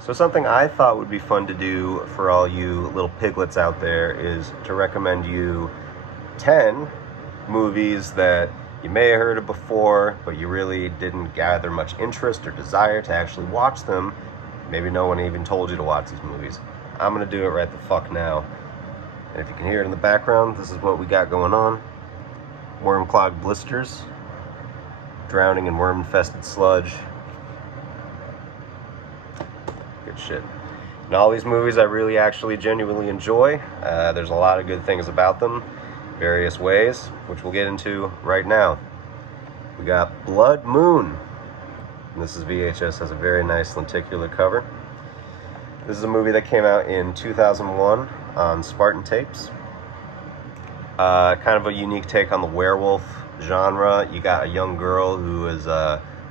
So something I thought would be fun to do for all you little piglets out there is to recommend you 10 movies that you may have heard of before, but you really didn't gather much interest or desire to actually watch them. Maybe no one even told you to watch these movies. I'm gonna do it right the fuck now. And if you can hear it in the background, this is what we got going on. Worm-clogged blisters, drowning in worm-infested sludge. Good shit. And all these movies I really actually genuinely enjoy. There's a lot of good things about them, various ways, which we'll get into right now. We got Blood Moon. And this is VHS, has a very nice lenticular cover. This is a movie that came out in 2001 on Spartan Tapes. Kind of a unique take on the werewolf genre. You got a young girl who is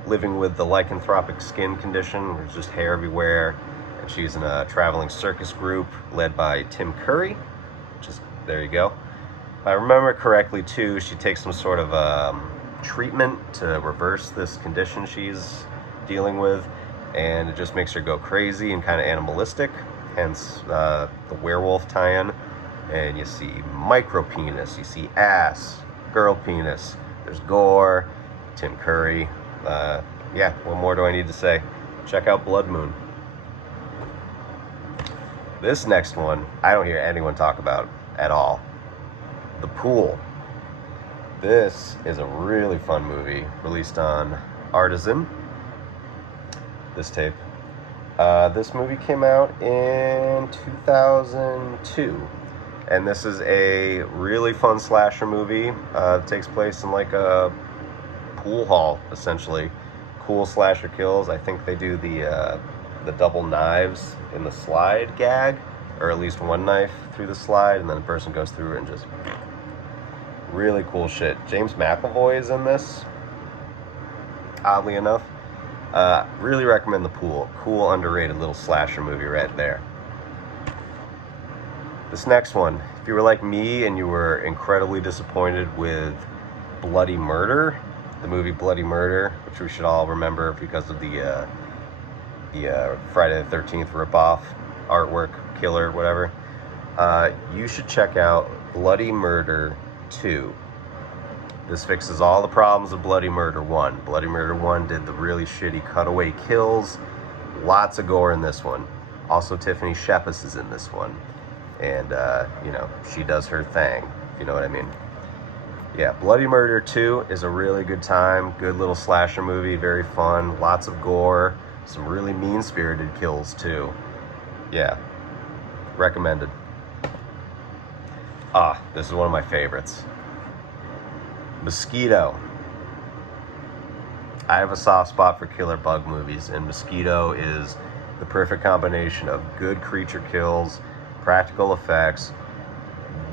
living with the lycanthropic skin condition. There's just hair everywhere. And she's in a traveling circus group led by Tim Curry. Just, there you go. If I remember correctly too, she takes some sort of treatment to reverse this condition she's dealing with. And it just makes her go crazy and kind of animalistic. Hence the werewolf tie-in. And you see micropenis, you see ass, girl penis, there's gore, Tim Curry. Yeah, what more do I need to say? Check out Blood Moon. This next one, I don't hear anyone talk about at all. The Pool. This is a really fun movie, released on Artisan. This tape. This movie came out in 2002. And this is a really fun slasher movie. It takes place in like a pool hall, essentially. Cool slasher kills. I think they do the double knives in the slide gag, or at least one knife through the slide, and then the person goes through it and just really cool shit. James McAvoy is in this, oddly enough. Really recommend The Pool. Cool, underrated little slasher movie right there. This next one, if you were like me and you were incredibly disappointed with Bloody Murder, the movie Bloody Murder, which we should all remember because of the Friday the 13th ripoff, artwork, killer, whatever, you should check out Bloody Murder 2. This fixes all the problems of Bloody Murder 1. Bloody Murder 1 did the really shitty cutaway kills, lots of gore in this one. Also, Tiffany Shepis is in this one. And, you know, she does her thing, if you know what I mean. Yeah, Bloody Murder 2 is a really good time. Good little slasher movie, very fun. Lots of gore. Some really mean-spirited kills, too. Yeah, recommended. This is one of my favorites. Mosquito. I have a soft spot for killer bug movies, and Mosquito is the perfect combination of good creature kills, practical effects,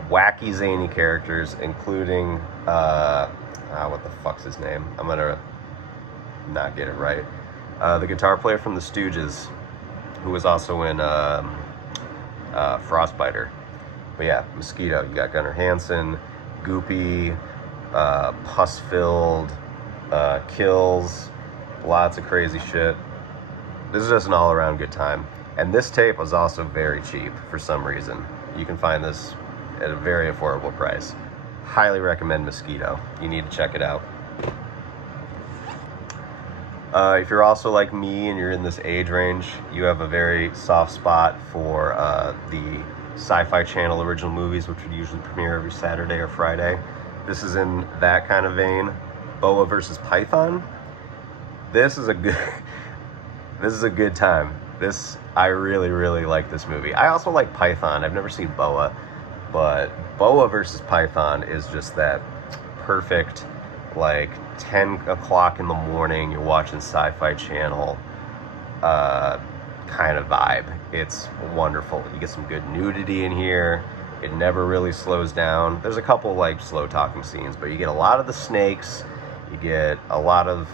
wacky zany characters, including what the fuck's his name? I'm gonna not get it right. The guitar player from the Stooges, who was also in Frostbiter. But yeah, Mosquito. You got Gunnar Hansen, goopy, pus-filled kills, lots of crazy shit. This is just an all-around good time. And this tape was also very cheap for some reason. You can find this at a very affordable price. Highly recommend Mosquito. You need to check it out. If you're also like me and you're in this age range, you have a very soft spot for the Sci-Fi Channel original movies, which would usually premiere every Saturday or Friday. This is in that kind of vein. Boa versus Python. This is a good time. I really, really like this movie. I also like Python. I've never seen Boa, but Boa versus Python is just that perfect, like 10 o'clock in the morning, you're watching Sci-Fi Channel kind of vibe. It's wonderful. You get some good nudity in here. It never really slows down. There's a couple like slow talking scenes, but you get a lot of the snakes. You get a lot of,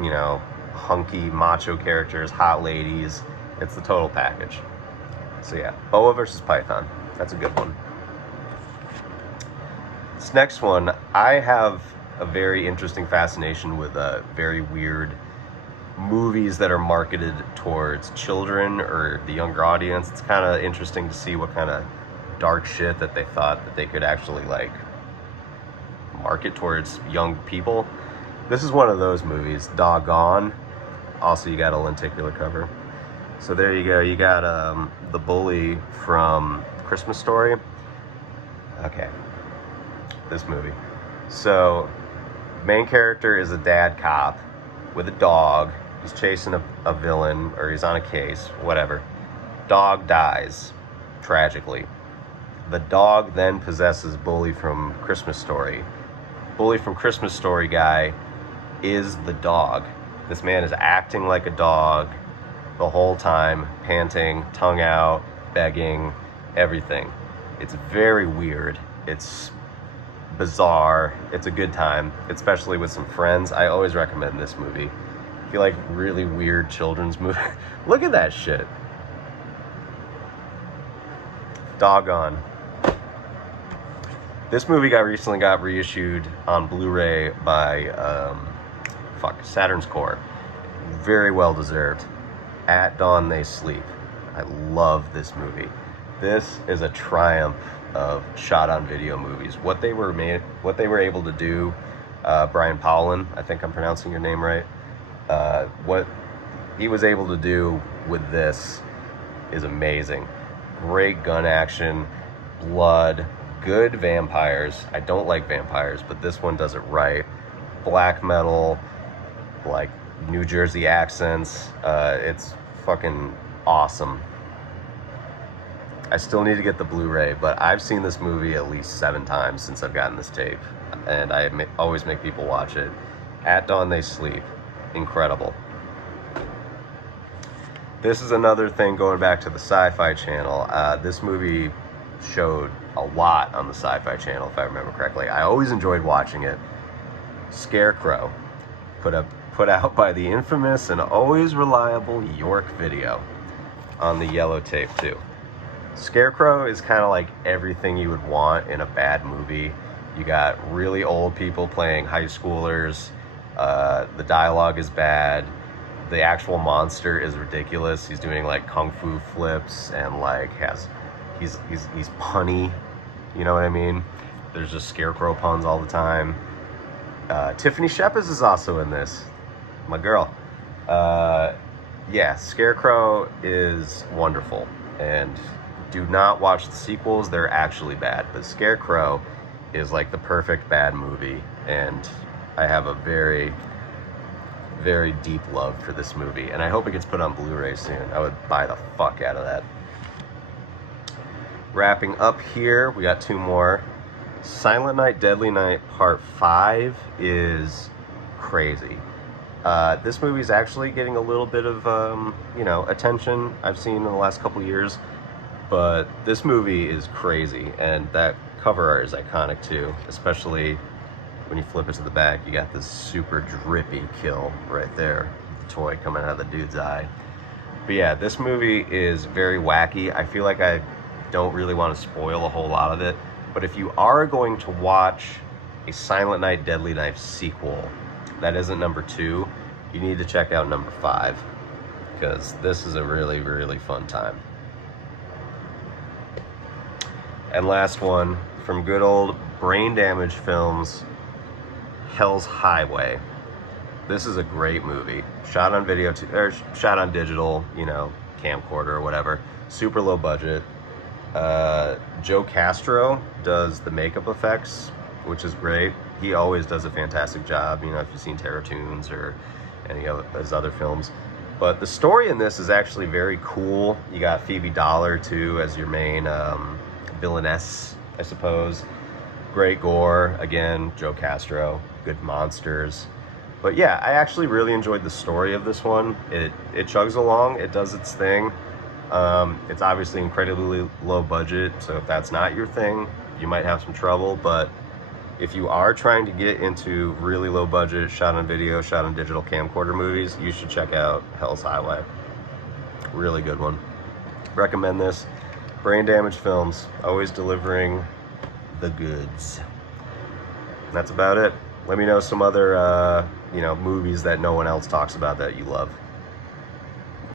you know, hunky macho characters, hot ladies. It's the total package. So yeah, Boa versus Python. That's a good one. This next one, I have a very interesting fascination with very weird movies that are marketed towards children or the younger audience, it's kind of interesting to see what kind of dark shit that they thought that they could actually like market towards young people. This is one of those movies. Doggone. Also, you got a lenticular cover. So there you go. You got the bully from Christmas Story. Okay, this movie. So, main character is a dad cop with a dog. He's chasing a villain, or he's on a case, whatever. Dog dies, tragically. The dog then possesses Bully from Christmas Story. Bully from Christmas Story guy is the dog. This man is acting like a dog the whole time, panting, tongue out, begging, everything. It's very weird. It's bizarre. It's a good time, especially with some friends. I always recommend this movie. If you like really weird children's movies, look at that shit. Doggone. This movie recently got reissued on Blu-ray by Saturn's Core. Very well deserved. At Dawn They Sleep. I love this movie. This is a triumph of shot-on-video movies. What they were able to do, Brian Powlin, I think I'm pronouncing your name right. What he was able to do with this is amazing. Great gun action, blood, good vampires. I don't like vampires, but this one does it right. Black metal, like New Jersey accents. It's fucking awesome. I still need to get the Blu-ray, but I've seen this movie at least 7 times since I've gotten this tape, and I always make people watch it. At Dawn They Sleep. Incredible. This is another thing going back to the Sci-Fi Channel. This movie showed a lot on the Sci-Fi Channel, if I remember correctly. I always enjoyed watching it. Scarecrow, put out by the infamous and always reliable York Video on the yellow tape too. Scarecrow is kind of like everything you would want in a bad movie. You got really old people playing high schoolers. The dialogue is bad. The actual monster is ridiculous. He's doing like kung fu flips and like he's punny. You know what I mean? There's just Scarecrow puns all the time. Tiffany Shepis is also in this. My girl. Yeah, Scarecrow is wonderful. And do not watch the sequels. They're actually bad. But Scarecrow is like the perfect bad movie. And I have a very, very deep love for this movie. And I hope it gets put on Blu-ray soon. I would buy the fuck out of that. Wrapping up here, we got 2 more. Silent Night, Deadly Night Part 5 is crazy. This movie is actually getting a little bit of, attention I've seen in the last couple years. But this movie is crazy, and that cover art is iconic too, especially when you flip it to the back. You got this super drippy kill right there, the toy coming out of the dude's eye. But yeah, this movie is very wacky. I feel like I don't really want to spoil a whole lot of it, but if you are going to watch a Silent Night, Deadly Night sequel that isn't number 2, you need to check out number 5, because this is a really, really fun time. And last one, from good old Brain Damage Films, Hell's Highway. This is a great movie. Shot on video, or shot on digital, camcorder or whatever. Super low budget. Joe Castro does the makeup effects, which is great. He always does a fantastic job, if you've seen Terror Toons or any of his other films. But the story in this is actually very cool. You got Phoebe Dollar, too, as your main villainess, I suppose. Great gore. Again, Joe Castro. Good monsters. But yeah, I actually really enjoyed the story of this one. It chugs along. It does its thing. It's obviously incredibly low budget, so if that's not your thing, you might have some trouble. But if you are trying to get into really low budget, shot on video, shot on digital camcorder movies, you should check out Hell's Highway. Really good one. Recommend this. Brain Damage Films, always delivering the goods. And that's about it. Let me know some other you know, movies that no one else talks about that you love.